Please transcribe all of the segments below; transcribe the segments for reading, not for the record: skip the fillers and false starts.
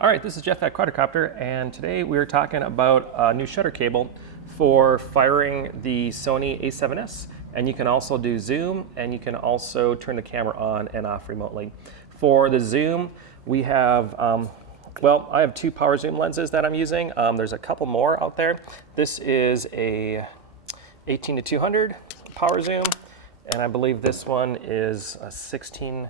All right, this is Jeff at Quadrocopter, and today we are talking about a new shutter cable for firing the Sony A7s. And you can also do zoom, and you can also turn the camera on and off remotely. For the zoom, we have, I have two power zoom lenses that I'm using. There's a couple more out there. This is a 18-200 power zoom, and I believe this one is a 16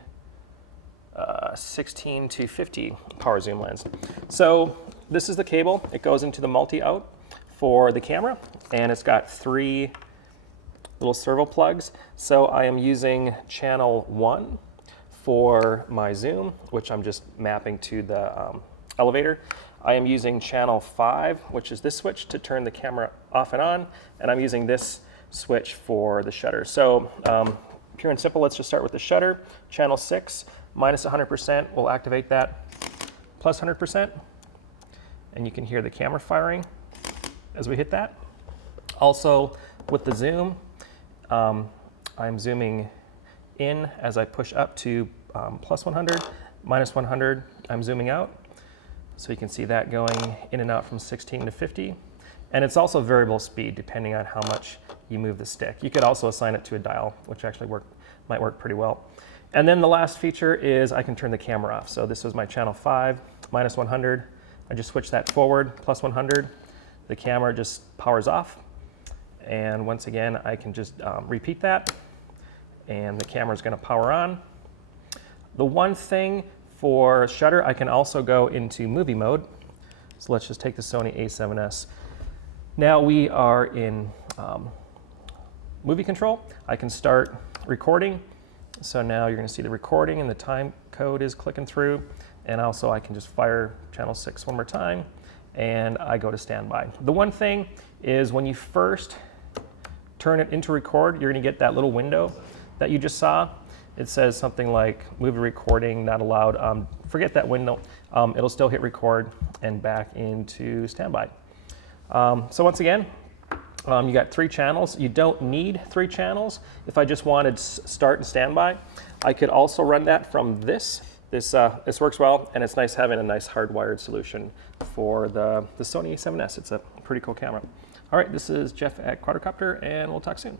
to 50 power zoom lens. So this is the cable. It goes into the multi-out for the camera, and it's got three little servo plugs. So I am using channel 1 for my zoom, which I'm just mapping to the elevator. I am using channel 5, which is this switch, to turn the camera off and on, and I'm using this switch for the shutter. So pure and simple, let's just start with the shutter. Channel 6, minus 100% will activate that, plus 100%, and you can hear the camera firing as we hit that. Also, with the zoom, I'm zooming in as I push up to plus 100, minus 100, I'm zooming out. So you can see that going in and out from 16 to 50. And it's also variable speed depending on how much you move the stick. You could also assign it to a dial, which actually might work pretty well. And then the last feature is I can turn the camera off. So this is my channel 5, minus 100. I just switch that forward, plus 100. The camera just powers off. And once again, I can just repeat that, and the camera is going to power on. The one thing for shutter, I can also go into movie mode. So let's just take the Sony A7s. Now we are in movie control. I can start recording. So now you're going to see the recording, and the time code is clicking through. And also I can just fire channel 6 one more time, and I go to standby. The one thing is when you first turn it into record, you're going to get that little window that you just saw. It says something like movie recording not allowed. Forget that window. It'll still hit record and back into standby. So once again, you got 3 channels. You don't need 3 channels. If I just wanted start and standby, I could also run that from this. This works well, and it's nice having a nice hardwired solution for the Sony A7s. It's a pretty cool camera. All right, this is Jeff at Quadrocopter, and we'll talk soon.